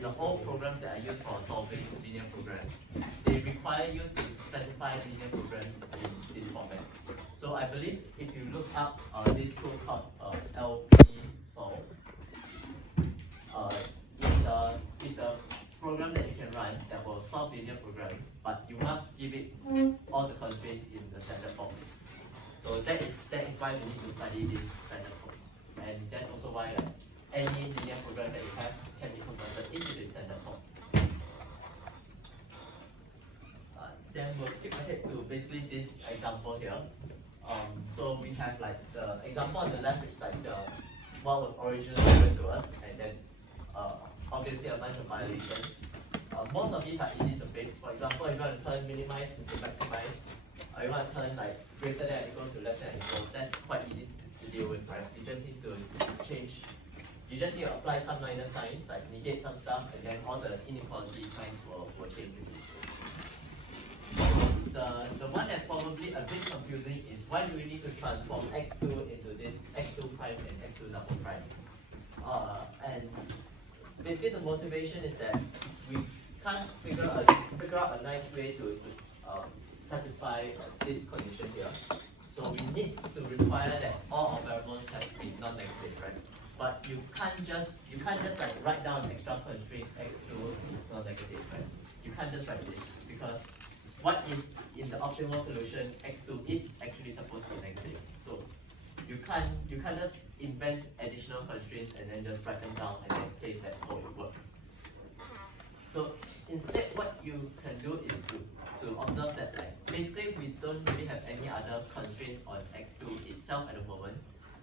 the old programs that are used for solving linear programs, they require you to specify linear programs in this format. So I believe if you look up this tool called LP solve, it's a program that you can run that will solve linear programs, but you must give it all the constraints in the standard form. So that is why we need to study this standard form, and that's also why any linear program that you have can be converted into this standard form. Then we'll skip ahead to basically this example here. So we have like the example on the left, which is like the what was originally given to us, and there's obviously a bunch of violations. Most of these are easy to fix. For example, if you want to turn minimize into maximize, or you want to turn like greater than or equal to less than or equal, that's quite easy to deal with, right? You just need to change. You just need to apply some minor signs, like negate some stuff, and then all the inequality signs will change with it. The one that's probably a bit confusing is why do we need to transform x2 into this x2 prime and x2 double prime? And basically the motivation is that we can't figure out a nice way to satisfy this condition here. So we need to require that all our variables have to be non-negative, right? But you can't just like write down an extra constraint x2 is non-negative, right? You can't just write this, because what if in the optimal solution x2 is actually supposed to be negative? So you can't just invent additional constraints and then just write them down and then claim that it works. So instead, what you can do is to observe that like basically we don't really have any other constraints on x2 itself at the moment.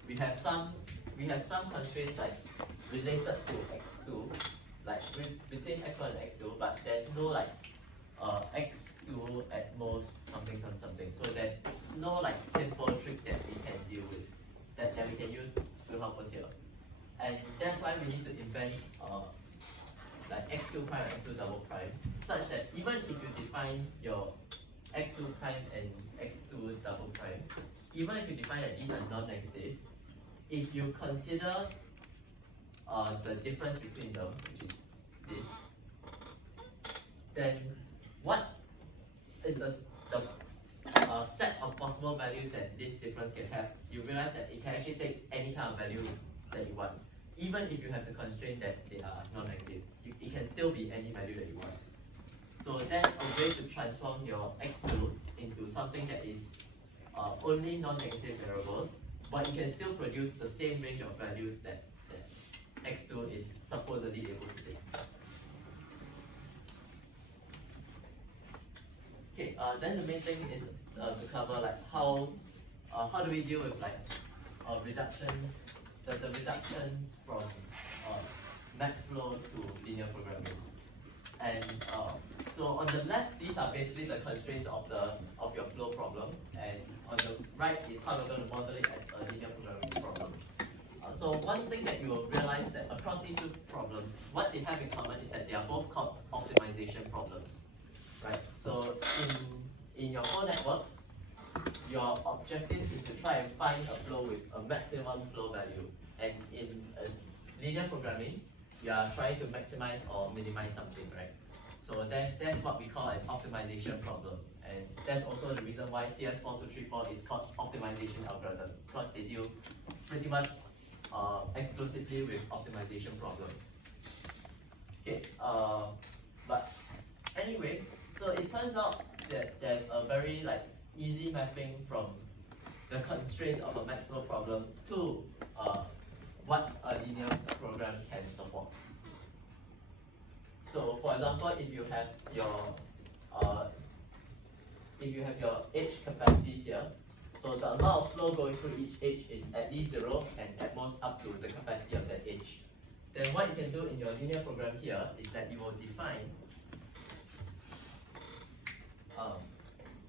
We have some constraints like related to x2, like between x1 and x2, but there's no like x2 at most something. So there's no like simple trick that we can deal with, that we can use to help us here. And that's why we need to invent like x2 prime and x2 double prime, such that even if you define your x2 prime and x2 double prime, even if you define that these are non-negative, if you consider the difference between them, which is this, then what is the set of possible values that this difference can have? You realize that it can actually take any kind of value that you want. Even if you have the constraint that they are non-negative, it can still be any value that you want. So that's a way to transform your x2 into something that is only non-negative variables, but you can still produce the same range of values that x2 is supposedly able to take. Okay, then the main thing is to cover like how do we deal with like reductions, the reductions from max flow to linear programming. And so on the left, these are basically the constraints of your flow problem, and on the right is how we're going to model it as a linear programming problem. So one thing that you will realize that across these two problems, what they have in common is that they are both called optimization problems, right? So in your flow networks, your objective is to try and find a flow with a maximum flow value, and in linear programming, you are trying to maximize or minimize something, right? So that's what we call an optimization problem, and that's also the reason why CS3230 is called optimization algorithms, because they deal pretty much exclusively with optimization problems. Okay, but anyway, so it turns out that there's a very like easy mapping from the constraints of a max flow problem to what a linear program can support. So for example, if you have your edge capacities here, so the amount of flow going through each edge is at least 0 and at most up to the capacity of that edge. Then what you can do in your linear program here is that you will define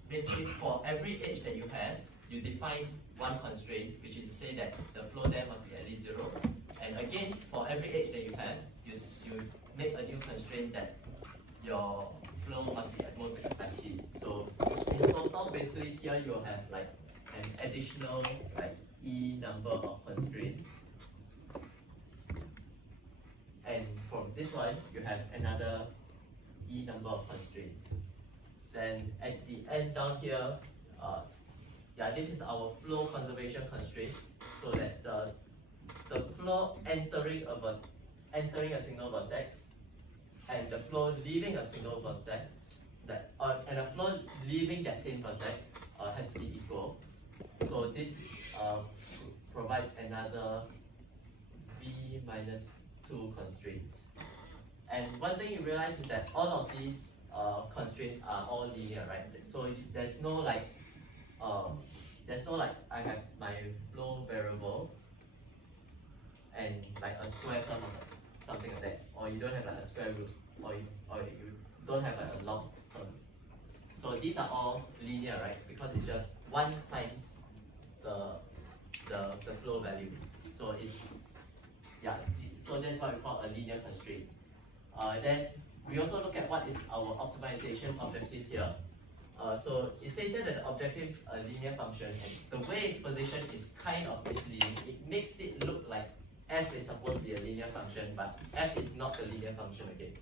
basically for every edge that you have, you define one constraint, which is to say that the flow there must be at least 0. And again, for every edge that you have, you make a new constraint that your flow must be at most the capacity. So in total, basically here you'll have like an additional like E number of constraints. and from this one, you have another E number of constraints. Then at the end down here, yeah, this is our flow conservation constraint, so that the flow entering a single vertex and the flow leaving a single vertex, and the flow leaving that same vertex has to be equal. So this provides another v minus 2 constraints. And one thing you realize is that all of these constraints are all linear, right? So there's no like I have my flow variable and like a square term or something like that, or you don't have like a square root, or you don't have like a log term. So these are all linear, right? Because it's just 1 times the flow value. So it's, yeah, so that's why we call a linear constraint. Then we also look at what is our optimization objective here. So it says here that the objective is a linear function, and the way it's positioned is kind of misleading. It makes it look like f is supposed to be a linear function, but f is not a linear function again.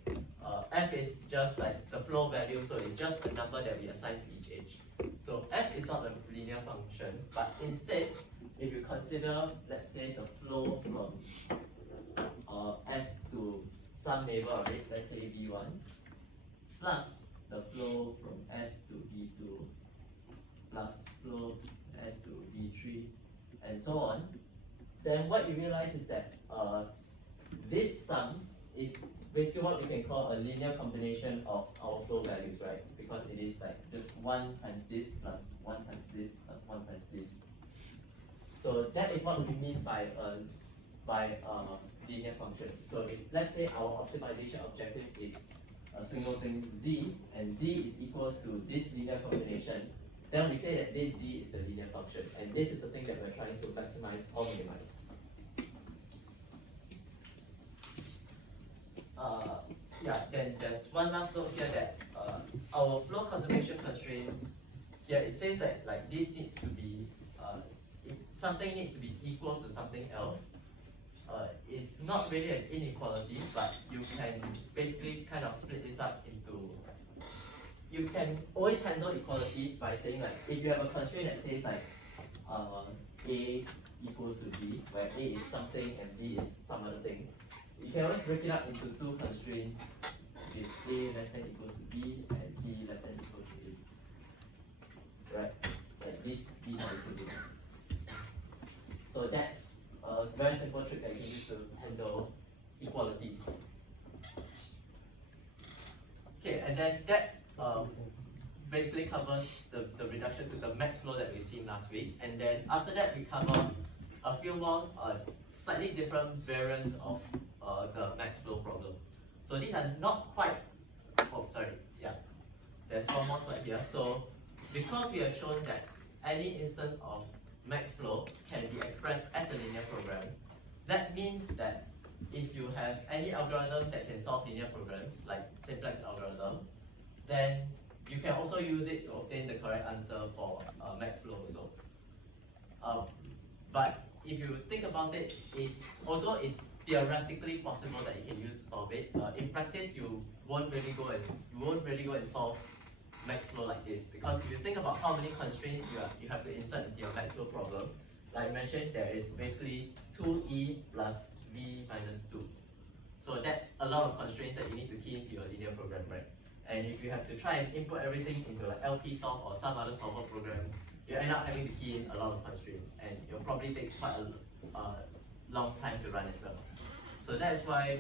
F is just like the flow value, so it's just a number that we assign to each edge. So f is not a linear function, but instead, if you consider, let's say, the flow from S to some neighbor of it, let's say V1, plus the flow from S to V2, plus flow S to V3, and so on, then what you realize is that this sum is basically what we can call a linear combination of our flow values, right? Because it is like just 1 times this plus 1 times this plus 1 times this. So that is what we mean by linear function. So if, let's say our optimization objective is a single thing z, and z is equals to this linear combination, then we say that this z is the linear function, and this is the thing that we're trying to maximize or minimize. Yeah, then there's one last note here that our flow conservation constraint here, it says that like this needs to be something needs to be equal to something else. It's not really an inequality, but you can basically kind of split this up into, you can always handle equalities by saying like, if you have a constraint that says like A equals to B, where A is something and B is some other thing, you can always break it up into 2 constraints, which is A less than equals to B and B less than equals to A. Right? Like these are equal. So that's a very simple trick that you can use to handle equalities. Okay, and then that basically covers the reduction to the max flow that we've seen last week. And then after that, we cover a few more slightly different variants of the max flow problem. So these are not quite, oh sorry, yeah, there's one more slide here. So because we have shown that any instance of max flow can be expressed as a linear program, that means that if you have any algorithm that can solve linear programs, like simplex algorithm, then you can also use it to obtain the correct answer for max flow also. But if you think about it, although it's theoretically possible that you can use to solve it, in practice you won't really go and solve max flow like this, because if you think about how many constraints you have to insert into your max flow problem, like I mentioned, there is basically 2e plus v minus 2. So that's a lot of constraints that you need to key into your linear program, right? And if you have to try and input everything into like LP solve or some other solver program, you end up having to key in a lot of constraints, and it'll probably take quite a long time to run as well. So that's why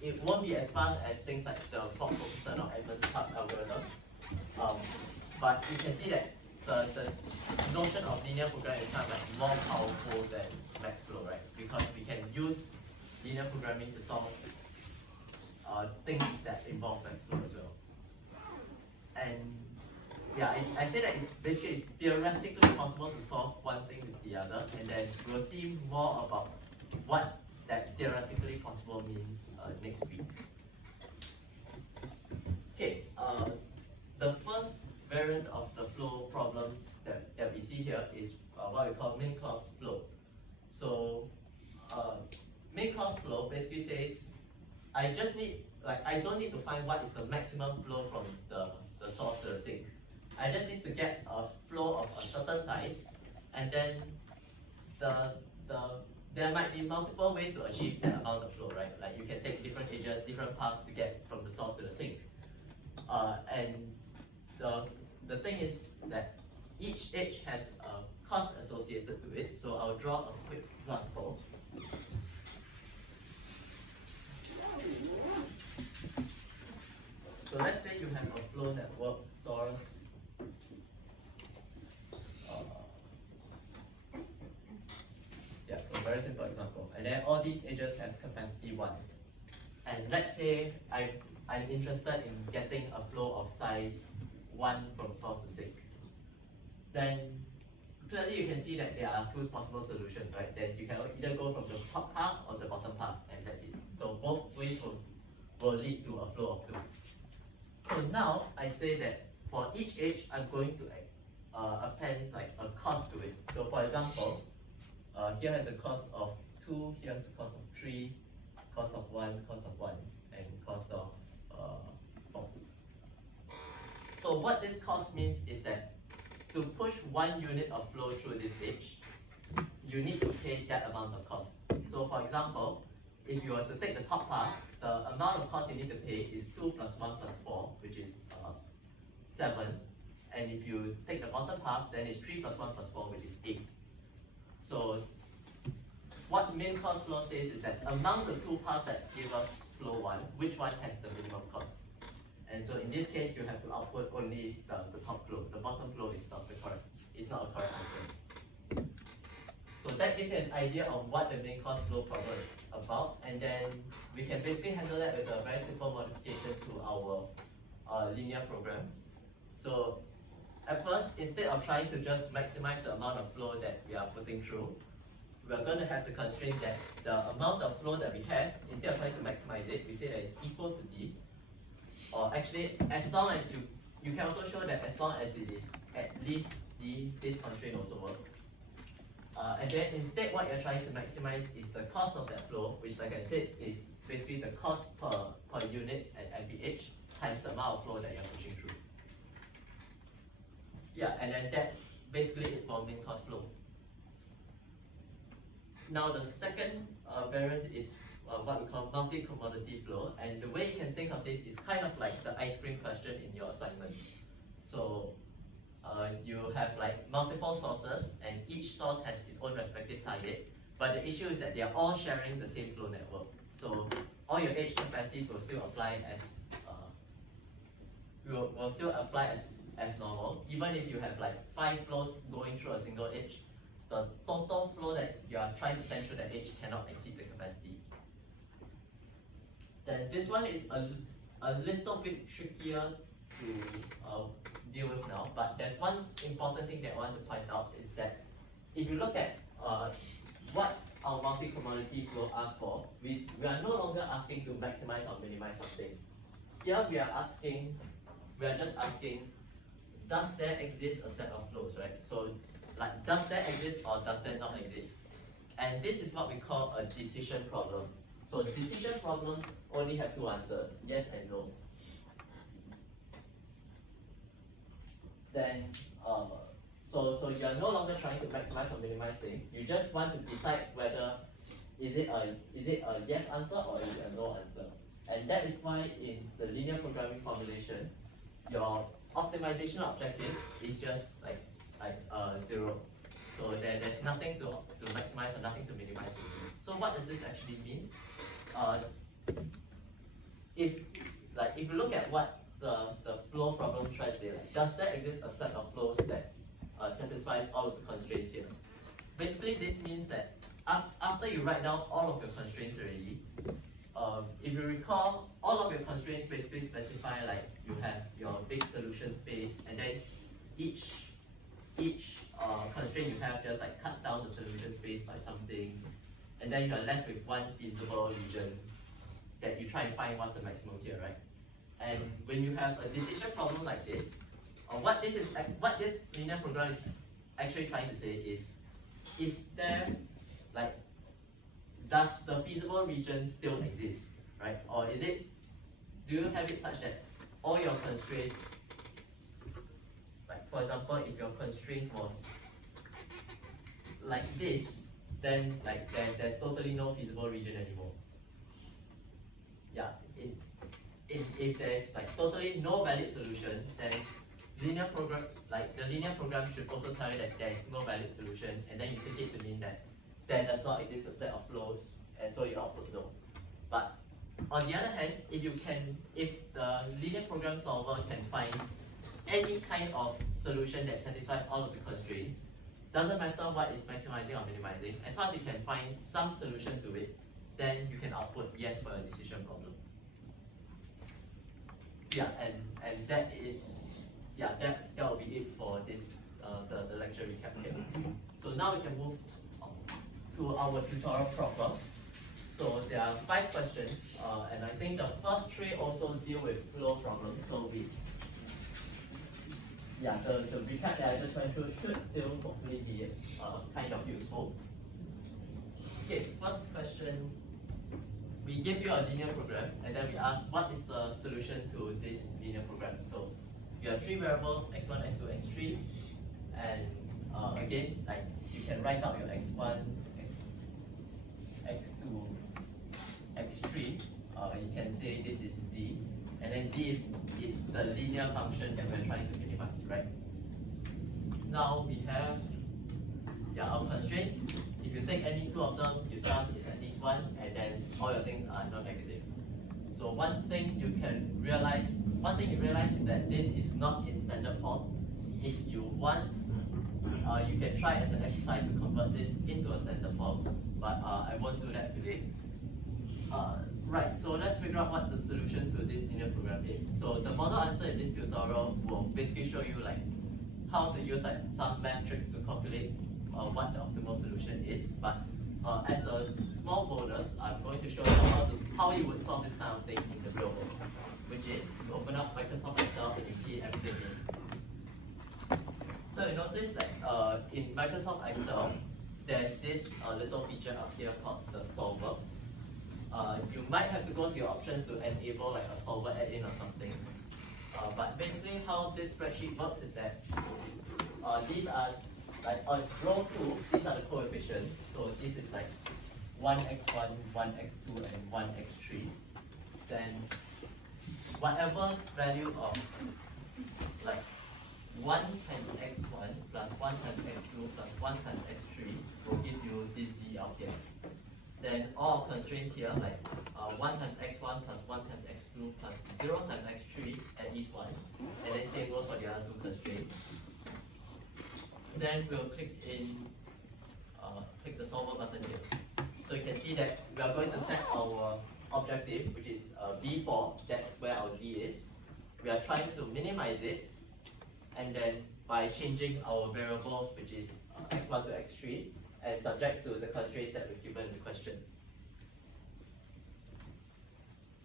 it won't be as fast as things like the Fock Fulkerson or Edmonds Hub algorithm. But you can see that the notion of linear programming is kind of like more powerful than max flow, right? Because we can use linear programming to solve things that involve max flow as well. And yeah, I say that it's theoretically possible to solve one thing with the other, and then we'll see more about what that theoretically possible means next week. Okay, the first variant of the flow problems that we see here is what we call min-clause flow. So min-clause flow basically says I just need, like, I don't need to find what is the maximum flow from the source to the sink. I just need to get a flow of a certain size, and then there might be multiple ways to achieve that amount of flow, right? Like you can take different edges, different paths to get from the source to the sink. And the thing is that each edge has a cost associated to it. So I'll draw a quick example. So let's say you have a flow network source. So very simple example. And then all these edges have capacity 1. And let's say I'm interested in getting a flow of size 1 from source to sink. Then clearly you can see that there are two possible solutions, right? That you can either go from the top path or the bottom path, and that's it. So both ways will lead to a flow of 2. So now I say that for each edge, I'm going to append like a cost to it. So for example, here has a cost of 2, here has a cost of 3, cost of 1, and cost of 4. So what this cost means is that to push 1 unit of flow through this edge, you need to pay that amount of cost. So for example, if you were to take the top path, the amount of cost you need to pay is 2 plus 1 plus 4, which is 7. And if you take the bottom path, then it's 3 plus 1 plus 4, which is 8. So what min cost flow says is that among the two paths that give us flow 1, which one has the minimum cost? And so in this case, you have to output only the top flow. The bottom flow is not a correct answer. So that gives you an idea of what the min cost flow problem is about, and then we can basically handle that with a very simple modification to our linear program. So at first, instead of trying to just maximize the amount of flow that we are putting through, we are going to have the constraint that the amount of flow that we have, instead of trying to maximize it, we say that it's equal to D. Or actually, as long as you can also show that as long as it is at least D, this constraint also works. And then instead, what you're trying to maximize is the cost of that flow, which, like I said, is basically the cost per unit at MPH times the amount of flow that you're pushing through. Yeah, and then that's basically it for min cost flow. Now the second variant is what we call multi-commodity flow, and the way you can think of this is kind of like the ice cream question in your assignment. So you have like multiple sources, and each source has its own respective target, but the issue is that they are all sharing the same flow network. So all your edge capacities will still apply as normal, even if you have like 5 flows going through a single edge. The total flow that you are trying to send through that edge cannot exceed the capacity. Then this one is a little bit trickier to deal with now, but there's one important thing that I want to point out is that if you look at what our multi-commodity flow asks for, we are no longer asking to maximize or minimize something. Here we are just asking, does there exist a set of flows, right? So like, does that exist or does that not exist? And this is what we call a decision problem. So decision problems only have 2 answers, yes and no. Then, so you are no longer trying to maximize or minimize things. You just want to decide whether is it a yes answer or is it a no answer. And that is why in the linear programming formulation, your optimization objective is just like 0. So there's nothing to maximize and nothing to minimize. So what does this actually mean? If you look at what the flow problem tries to say, like, does there exist a set of flows that satisfies all of the constraints here? Basically, this means that after you write down all of your constraints already, if you recall, all of your constraints basically specify like you have your big solution space, and then each constraint you have just like cuts down the solution space by something, and then you are left with one feasible region that you try and find what's the maximum here, right? And when you have a decision problem like this, what this linear program is actually trying to say is there like, does the feasible region still exist? right? Or is it, do you have it such that all your constraints, like for example, if your constraint was like this, then like there's totally no feasible region anymore. Yeah, if there's like totally no valid solution, then linear program, like the linear program should also tell you that there is no valid solution, and then you take it to mean that there does not exist a set of flows, and so your output no. But on the other hand, if the linear program solver can find any kind of solution that satisfies all of the constraints, doesn't matter what is maximizing or minimizing, as long as you can find some solution to it, then you can output yes for a decision problem. Yeah, and that is, yeah, that will be it for this the lecture recap here. So now we can move on to our tutorial proper. So there are 5 questions, and I think the first 3 also deal with flow problems. So the recap that I just went through should still hopefully be kind of useful. Okay, first question. We give you a linear program, and then we ask what is the solution to this linear program. So you have 3 variables, x1, x2, x3, and again, like you can write out your x1, x2, x3. You can say this is z, and then z is the linear function that we're trying to minimize, right? Now we have our constraints. If you take any 2 of them, you sum, it's at least 1, and then all your things are non-negative. So one thing you realize is that this is not in standard form. If you want, you can try as an exercise to convert this into a standard form, but I won't do that today. Right, so let's figure out what the solution to this linear program is. So the model answer in this tutorial will basically show you like how to use like some metrics to calculate what the optimal solution is. But as a small bonus, I'm going to show you how you would solve this kind of thing in the real world, which is you open up Microsoft Excel and you key everything in. So you notice that in Microsoft Excel, there's this little feature up here called the solver. You might have to go to your options to enable like a solver add-in or something. But basically how this spreadsheet works is that these are like on row 2, these are the coefficients. So this is like 1x1, 1x2, and 1x3. Then whatever value of like 1 times x1 plus 1 times x2 plus 1 times x3 will give you this z out here. Then all constraints here, like 1 times x1 plus 1 times x2 plus 0 times x3 at least 1. And then same goes for the other 2 constraints. Then we'll click the solver button here. So you can see that we are going to set our objective, which is B4, that's where our z is. We are trying to minimize it, and then by changing our variables, which is x1 to x3, and subject to the constraints that we're given in the question.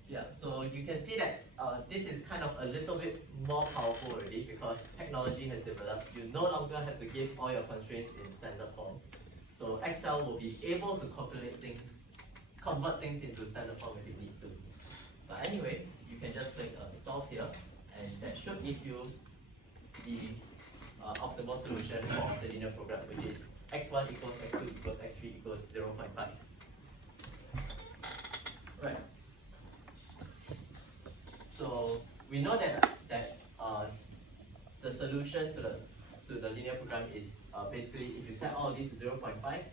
Yeah, so you can see that this is kind of a little bit more powerful already because technology has developed. You no longer have to give all your constraints in standard form. So Excel will be able to calculate things, convert things into standard form if it needs to. But anyway, you can just click solve here, and that should give you the optimal solution for the linear program, which is x1 equals x2 equals x3 equals 0.5. Right. So we know that the solution to the linear program is basically if you set all of these to 0.5,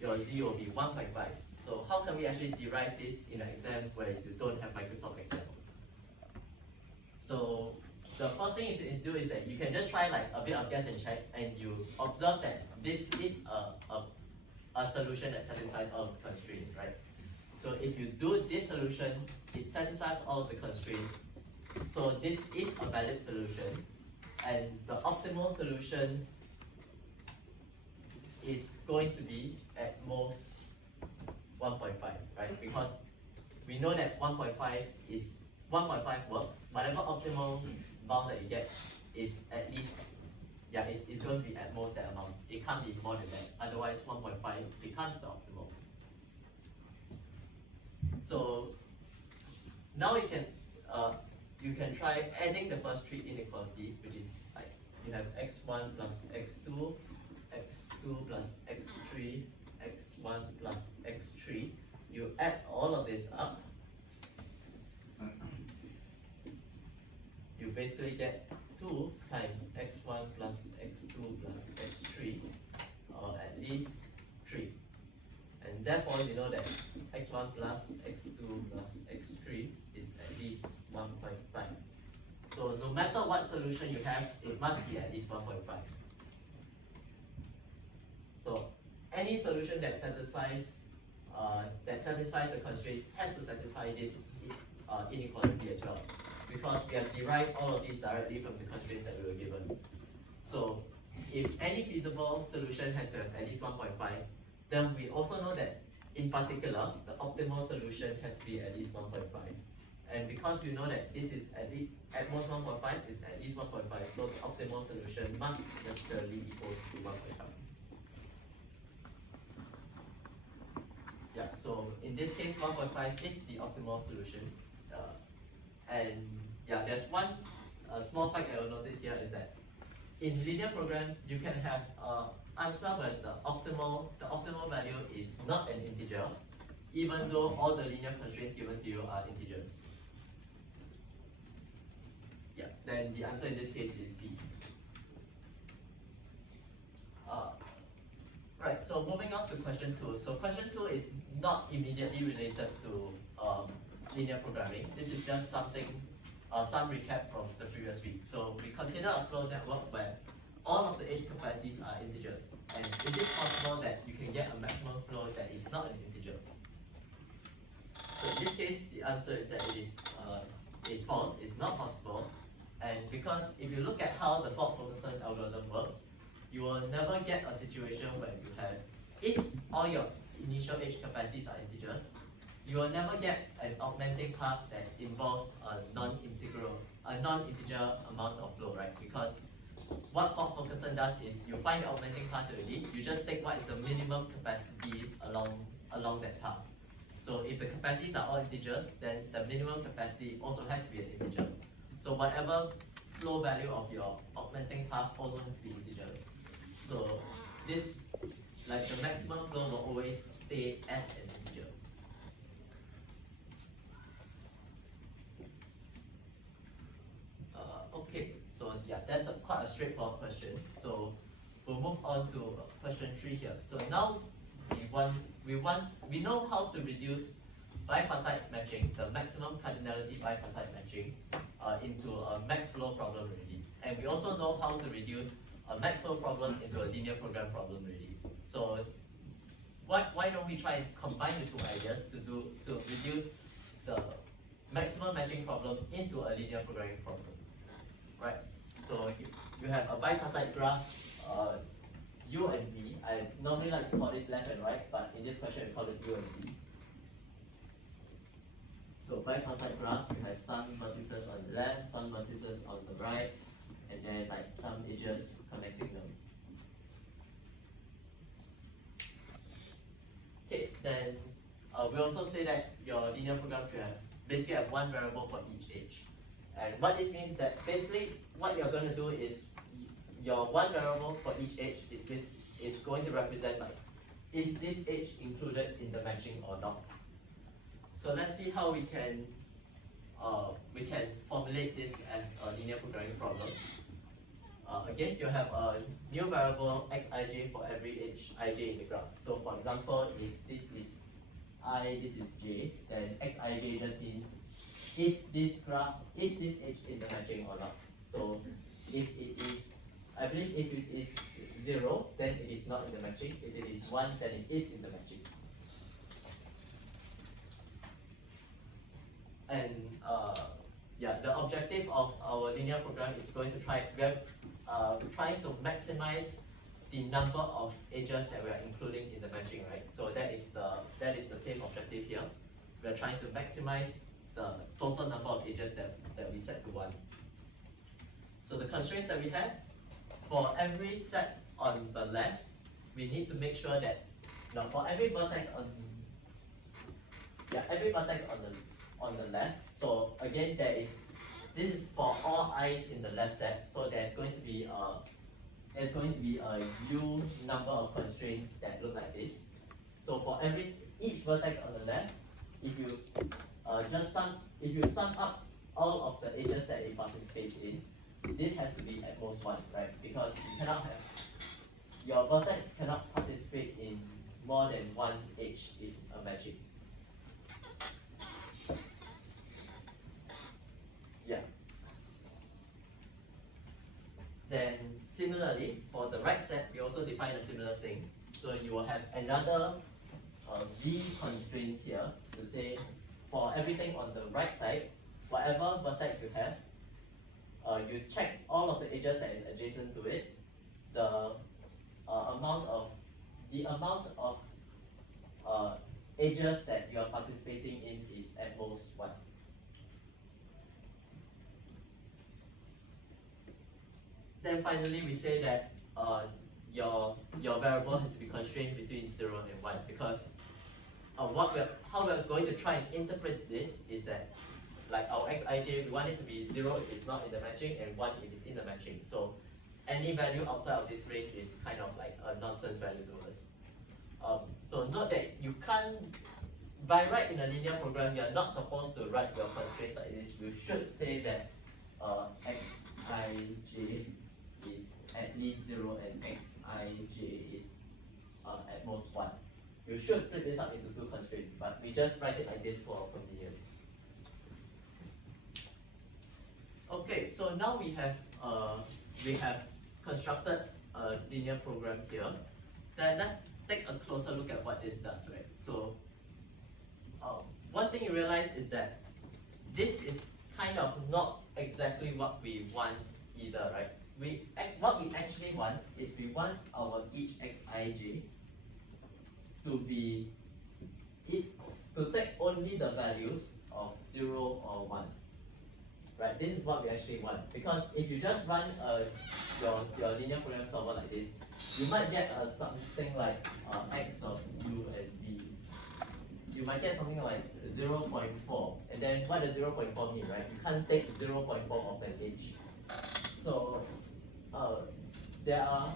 your z will be 1.5. So how can we actually derive this in an exam where you don't have Microsoft Excel? So the first thing you can do is that you can just try like a bit of guess and check, and you observe that this is a solution that satisfies all of the constraints, right? So if you do this solution, it satisfies all of the constraints. So this is a valid solution, and the optimal solution is going to be at most 1.5, right? Because we know that 1.5 works. Whatever optimal bound that you get is at least, it's going to be at most that amount. It can't be more than that. Otherwise, 1.5 becomes the optimal. So Now you can try adding the first three inequalities, which is like you have x1 plus x2, x2 plus x3, x1 plus x3. You add all of this up, you basically get 2 times x1 plus x2 plus x3, or at least 3. And therefore, you know that x1 plus x2 plus x3 is at least 1.5. So no matter what solution you have, it must be at least 1.5. So any solution that satisfies the constraints has to satisfy this inequality as well, because we have derived all of these directly from the constraints that we were given. So if any feasible solution has to have at least 1.5, then we also know that in particular the optimal solution has to be at least 1.5. And because we know that this is at most 1.5 is at least 1.5, so the optimal solution must necessarily equal to 1.5. Yeah, so in this case 1.5 is the optimal solution. And yeah, there's one small fact I will notice here is that in linear programs you can have answer where the optimal value is not an integer, even though all the linear constraints given to you are integers. Yeah, then the answer in this case is B. Right, so moving on to question 2. So question 2 is not immediately related to linear programming. This is just something, some recap from the previous week. So we consider a flow network where all of the edge capacities are integers. And is it possible that you can get a maximum flow that is not an integer? So in this case, the answer is that it is false. It's not possible. And because if you look at how the fault-focused algorithm works, you will never get a situation where you have, if all your initial edge capacities are integers, you will never get an augmenting path that involves a non-integer amount of flow, right? Because what fault-focused does is you find the augmenting path already, you just take what is the minimum capacity along that path. So if the capacities are all integers, then the minimum capacity also has to be an integer. So whatever flow value of your augmenting path also has to be integers. So this, like the maximum flow will always stay as an integer. Okay, so yeah, that's quite a straightforward question. So we'll move on to question 3 here. So now we know how to reduce bipartite matching, the maximum cardinality bipartite matching, into a max flow problem already. And we also know how to reduce a max flow problem into a linear program problem already. So why don't we try and combine the two ideas to reduce the maximum matching problem into a linear programming problem, right? So you have a bipartite graph, U and V. I normally like to call this left and right, but in this question we call it U and V. So bipartite graph, you have some vertices on the left, some vertices on the right, and then like some edges connecting them. Okay, then we also say that your linear program should basically have one variable for each edge. And what this means is that basically what you're going to do is your one variable for each edge is going to represent like, is this edge included in the matching or not? So let's see how we can formulate this as a linear programming problem. Again, you have a new variable xij for every edge ij in the graph. So for example, if this is I, this is j, then xij just means is this edge in the matching or not? So if it is, I believe if it is 0, then it is not in the matching. If it is 1, then it is in the matching. And yeah, the objective of our linear program is going to trying to maximize the number of edges that we are including in the matching, right? So that is the same objective here. We are trying to maximize the total number of edges that we set to 1. So the constraints that we have, for every set on the left, we need to make sure that for every vertex on the left, So again, this is for all i's in the left set. So there's going to be a u number of constraints that look like this. So for each vertex on the left, if you sum up all of the edges that it participates in, this has to be at most one, right? Because your vertex cannot participate in more than one edge in a matching. Yeah. Then similarly, for the right set, we also define a similar thing. So you will have another v constraints here to say for everything on the right side, whatever vertex you have, you check all of the edges that is adjacent to it. The amount of edges that you are participating in is at most one. Then finally, we say that your variable has to be constrained between 0 and 1, because how we're going to try and interpret this is that, like our xij, we want it to be 0 if it's not in the matching and 1 if it's in the matching. So any value outside of this range is kind of like a nonsense value to us. So note that you can't, by right in a linear program, you're not supposed to write your constraints like this. You should say that xij is at least 0 and xij is at most 1. You should split this up into two constraints, but we just write it like this for convenience. Okay, so now we have constructed a linear program here. Then let's take a closer look at what this does, right? So one thing you realize is that this is kind of not exactly what we want either, right? What we actually want is we want our each xij to take only the values of 0 or 1. Right, this is what we actually want, because if you just run your linear program solver like this, you might get something like x of u and v. You might get something like 0.4, and then what does 0.4 mean, right? You can't take 0.4 of an edge. So there are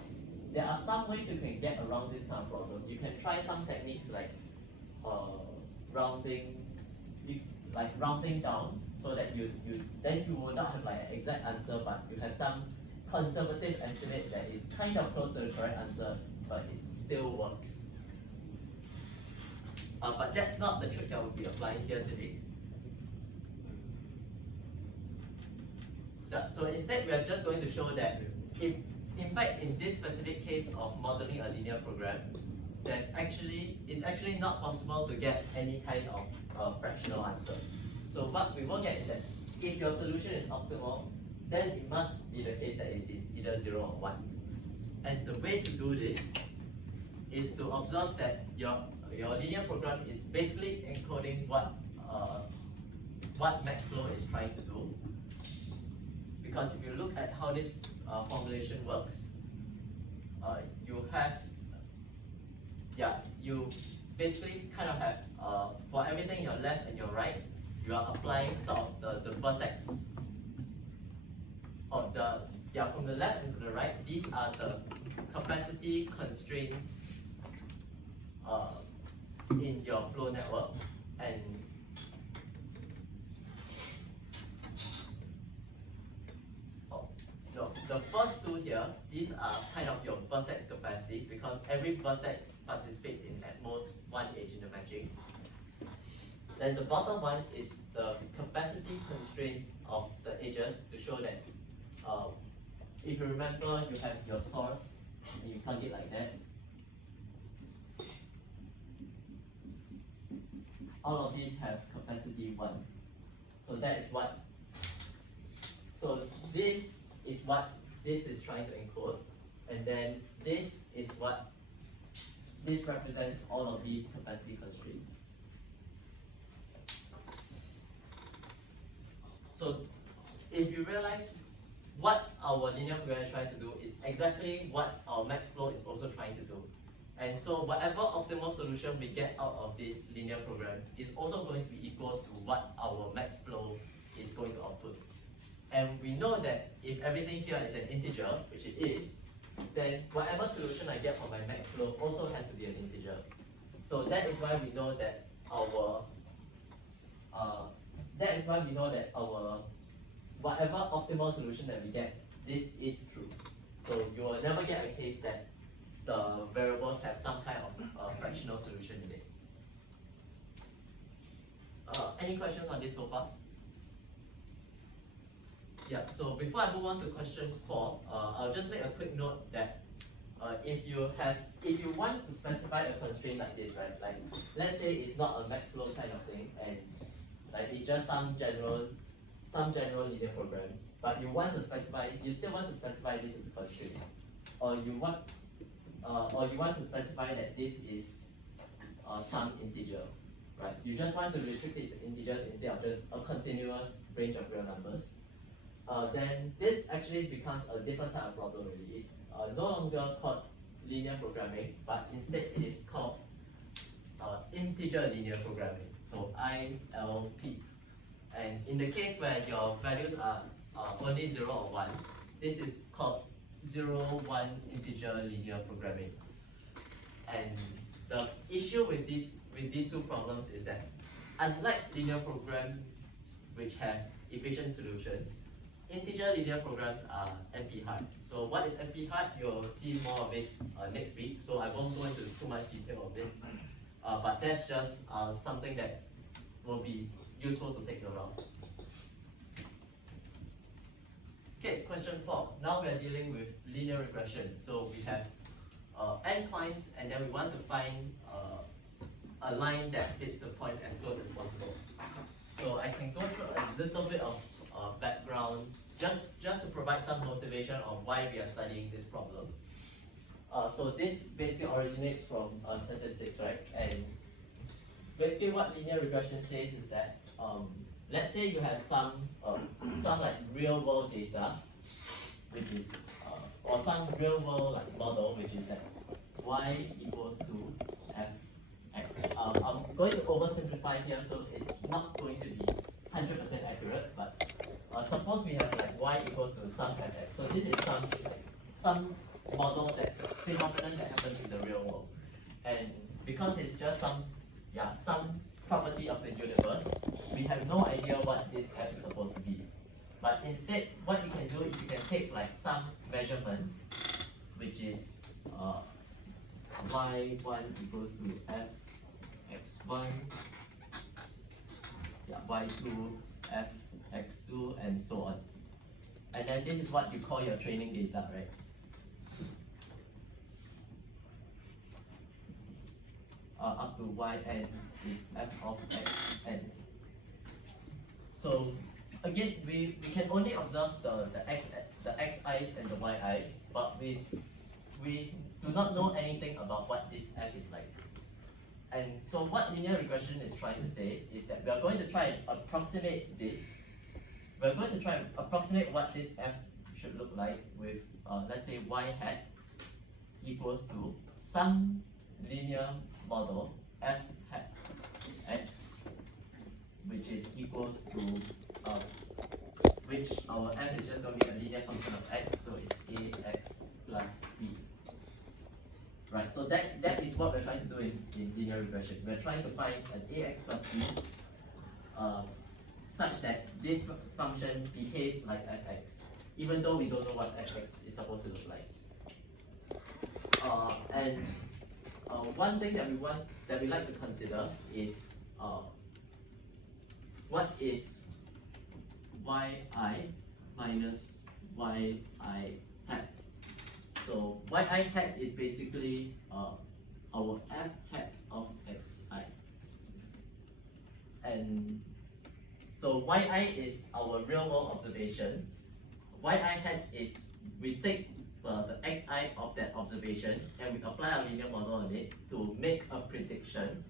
some ways you can get around this kind of problem. You can try some techniques like rounding down, so that you will not have like an exact answer, but you have some conservative estimate that is kind of close to the correct answer, but it still works. But that's not the trick that we'll be applying here today. So instead, we are just going to show that if, in fact, in this specific case of modeling a linear program, it's actually not possible to get any kind of fractional answer. So what we will get is that if your solution is optimal, then it must be the case that it is either 0 or 1. And the way to do this is to observe that your linear program is basically encoding what Maxflow is trying to do. Because if you look at how this formulation works, you basically kind of have for everything your left and your right, you are applying sort of the vertex of from the left and to the right. These are the capacity constraints in your flow network, and the first two here, these are kind of your vertex capacities, because every vertex participates in at most one edge in the matching. Then the bottom one is the capacity constraint of the edges, to show that if you remember, you have your source and you plug it like that. All of these have capacity 1. So that is what. So this is what this is trying to encode, and then this is what this represents all of these capacity constraints. So if you realize what our linear program is trying to do is exactly what our Maxflow is also trying to do. And so whatever optimal solution we get out of this linear program is also going to be equal to what our max flow is going to output. And we know that if everything here is an integer, which it is, then whatever solution I get from my max flow also has to be an integer. So that is why we know that our whatever optimal solution that we get, this is true. So you will never get a case that the variables have some kind of fractional solution in it. Any questions on this so far? Yeah, so before I move on to question 4, I'll just make a quick note that if you want to specify a constraint like this, right? Like, let's say it's not a max flow kind of thing, and like it's just some general linear program, but you still want to specify this as a constraint, or you want to specify that this is some integer, right? You just want to restrict it to integers instead of just a continuous range of real numbers. Then this actually becomes a different type of problem already. It's no longer called linear programming, but instead it is called integer linear programming. So ILP. And in the case where your values are only 0 or 1, this is called 0-1 integer linear programming. And the issue with these two problems is that unlike linear programs which have efficient solutions, integer linear programs are NP hard. So what is NP hard? You'll see more of it next week. So I won't go into too much detail of it. But that's just something that will be useful to take around. Okay, question 4. Now we're dealing with linear regression. So we have n points, and then we want to find a line that fits the point as close as possible. So I can go through a little bit of background just to provide some motivation of why we are studying this problem. So this basically originates from statistics, right? And basically what linear regression says is that let's say you have some like real world data, which is or some real world like model, which is that y equals to fx. I'm going to oversimplify here, so it's not going to be 100% accurate, but suppose we have like y equals to some fx. So this is some model, that phenomenon that happens in the real world, and because it's just some property of the universe, we have no idea what this f is supposed to be. But instead, what you can do is you can take like some measurements, which is y1 equals to fx1, y2 fx2, and so on. And then this is what you call your training data, right? Up to yn is f of xn. So again, we can only observe the xi's and the yi's, but we do not know anything about what this f is like. And so what linear regression is trying to say is that we are going to try and approximate this. We're going to try and approximate what this f should look like with, let's say, y hat equals to some linear model f hat x, which is equals to which our f is just going to be a linear function of x, so it's ax plus b. Right, so that is what we're trying to do in linear regression. We're trying to find an ax plus b such that this function behaves like fx, even though we don't know what fx is supposed to look like. And one thing that we like to consider is what is yi minus yi hat. So yi hat is basically our f hat of xi, and so yi is our real world observation. Yi hat is we take the xi of that observation and we apply our linear model on it to make a prediction,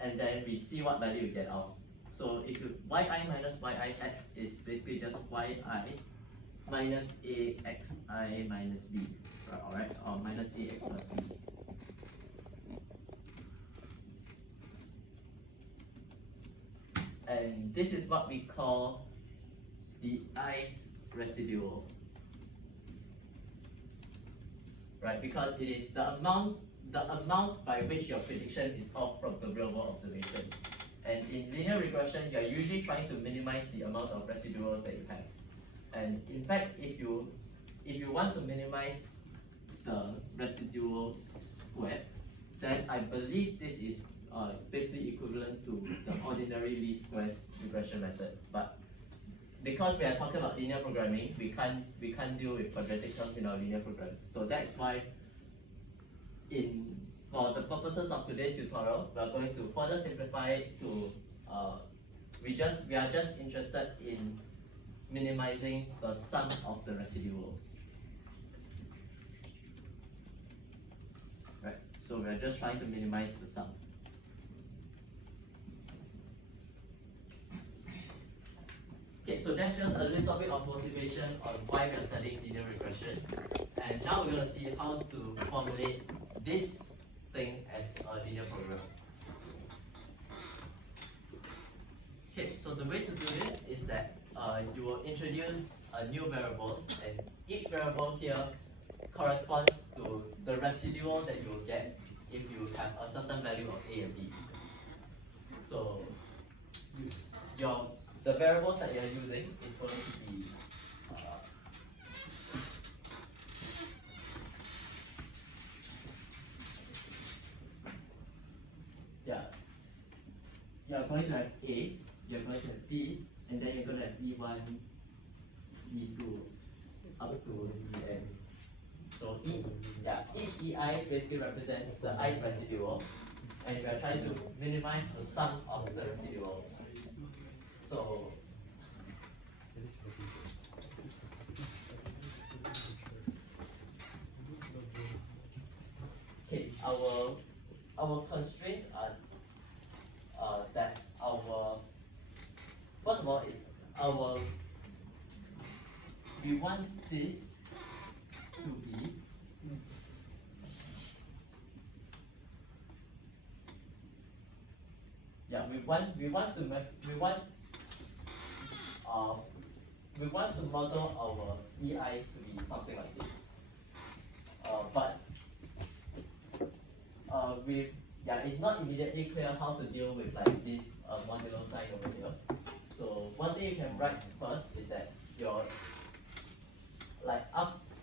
and then we see what value we get out. So if you yi minus yi hat is basically just yi minus axi minus b, alright, or minus ax plus b. and this is what we call the I residual, right? Because it is the amount by which your prediction is off from the real world observation. And in linear regression, you're usually trying to minimize the amount of residuals that you have. And in fact, if you want to minimize the residual squared, then I believe this is basically equivalent to the ordinary least squares regression method. But because we are talking about linear programming, we can't deal with quadratic terms in our linear program. So that's why for the purposes of today's tutorial, we are going to further simplify it to we are just interested in minimizing the sum of the residuals. Right. So we are just trying to minimize the sum. Okay, so that's just a little bit of motivation on why we are studying linear regression. And now we're going to see how to formulate this thing as a linear program. Okay, so the way to do this is that you will introduce new variables, and each variable here corresponds to the residual that you will get if you have a certain value of A and B. So the variables that you're using is going to be you're going to have A, you're going to have B, and then you're going to have E1, E2, up to En. So each EI basically represents the ith residual, and we are trying to minimize the sum of the residuals. So okay, our constraints are that first of all, we want this to be we want to model our EIs to be something like this. It's not immediately clear how to deal with like this modulo sign over here. So one thing you can write first is that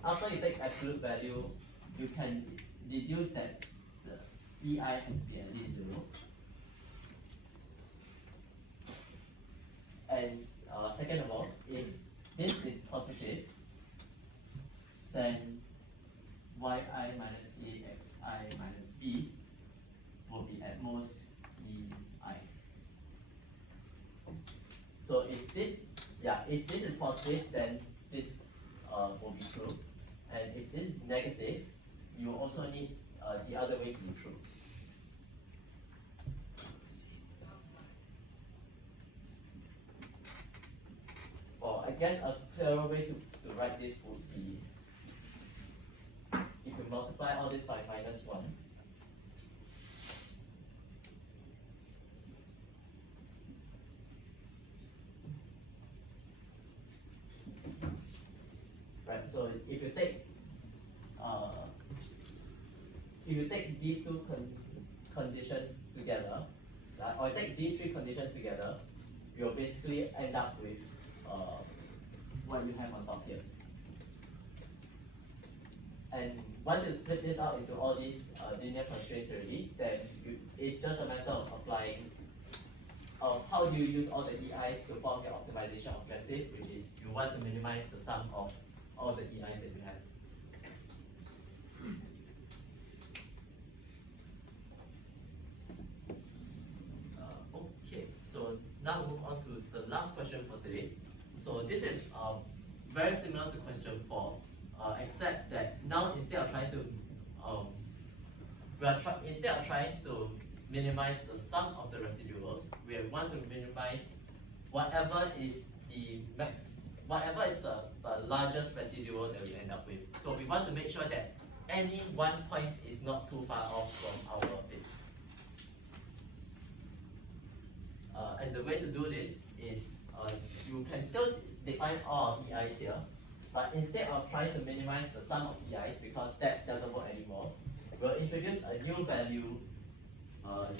after you take absolute value, you can deduce that the EI has to be at least 0. And second of all, if this is positive, then yi minus axi minus b will be at most EI. So if this is positive, then this will be true. And if this is negative, you also need the other way to be true. Or I guess a clearer way to write this would be if you multiply all this by -1. Right, so if you take these two conditions together, or take these three conditions together, you'll basically end up with what you have on top here. And once you split this out into all these linear constraints already, then it's just a matter of applying how do you use all the EIs to form your optimization objective, which is you want to minimize the sum of all the EIs that you have. Okay, so now move on to the last question for today. So this is very similar to question 4, except that now instead of trying to minimize the sum of the residuals, we want to minimize whatever is the largest residual that we end up with. So we want to make sure that any one point is not too far off from our fit. And the way to do this is you can still define all of EIs here, but instead of trying to minimize the sum of EIs, because that doesn't work anymore, we'll introduce a new value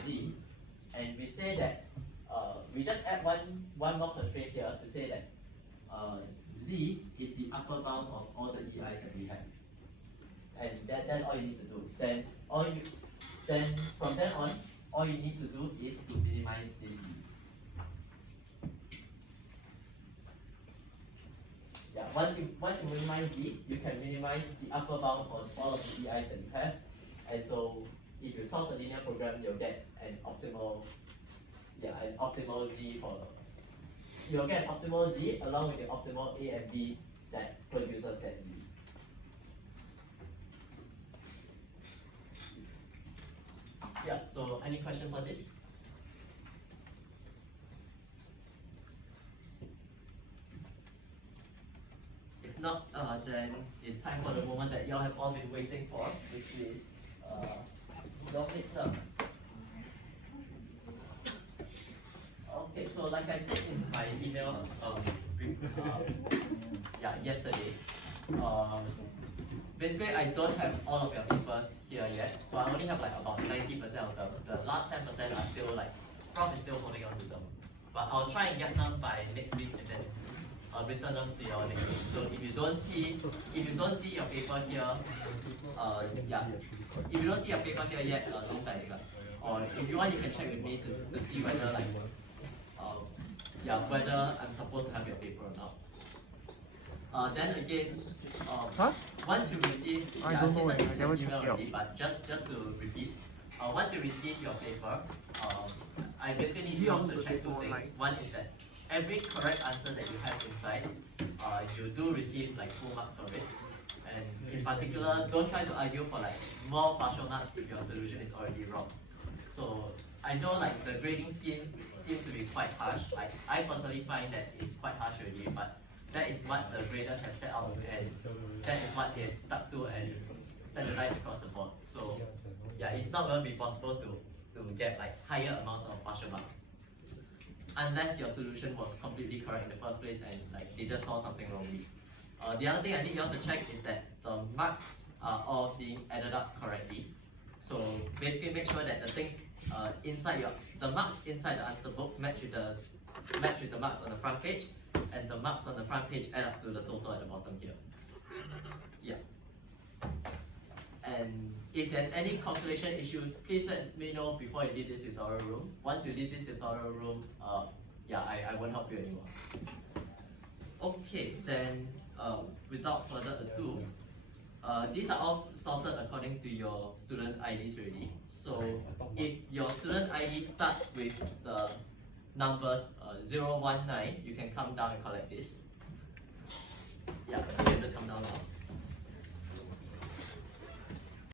z, and we say that we just add one more constraint here to say that z is the upper bound of all the EIs that we have. And that's all you need to do. Then from then on, all you need to do is to minimize this z. Yeah, once you minimize z, you can minimize the upper bound on all of the EIs that you have. And so if you solve the linear program, you'll get an optimal z you'll get an optimal z along with the optimal A and B that produces that z. Yeah, so any questions on this? If not, then it's time for the moment that y'all have all been waiting for, which is your midterms. Okay, so like I said in my email yesterday, basically I don't have all of your papers here yet, so I only have like about 90% of them. The last 10% are still like, Prof is still holding on to them. But I'll try and get them by next week, and then I'll return them to you next week. So if you don't see your paper here, if you don't see your paper here yet, or if you want, you can check with me to see whether like whether I'm supposed to have your paper or not. Then again, once you receive, I sent it in the email already, but just to repeat, once you receive your paper, I basically need you to check two things. One is that every correct answer that you have inside, you do receive like full marks for it. And in particular, don't try to argue for like more partial marks if your solution is already wrong. So I know like the grading scheme seems to be quite harsh. Like I personally find that it's quite harsh already, but that is what the graders have set out, and that is what they have stuck to and standardized across the board. So yeah, it's not going to be possible to get like higher amounts of partial marks unless your solution was completely correct in the first place and like they just saw something wrongly. The other thing I need you all to check is that the marks are all being added up correctly. So basically make sure that the things the marks inside the answer book match with the marks on the front page, and the marks on the front page add up to the total at the bottom here. Yeah. And if there's any calculation issues, please let me know before you leave this tutorial room. Once you leave this tutorial room, I won't help you anymore. Okay, then without further ado, these are all sorted according to your student IDs already. So if your student ID starts with the numbers 019, you can come down and collect this. Yeah, you can just come down now.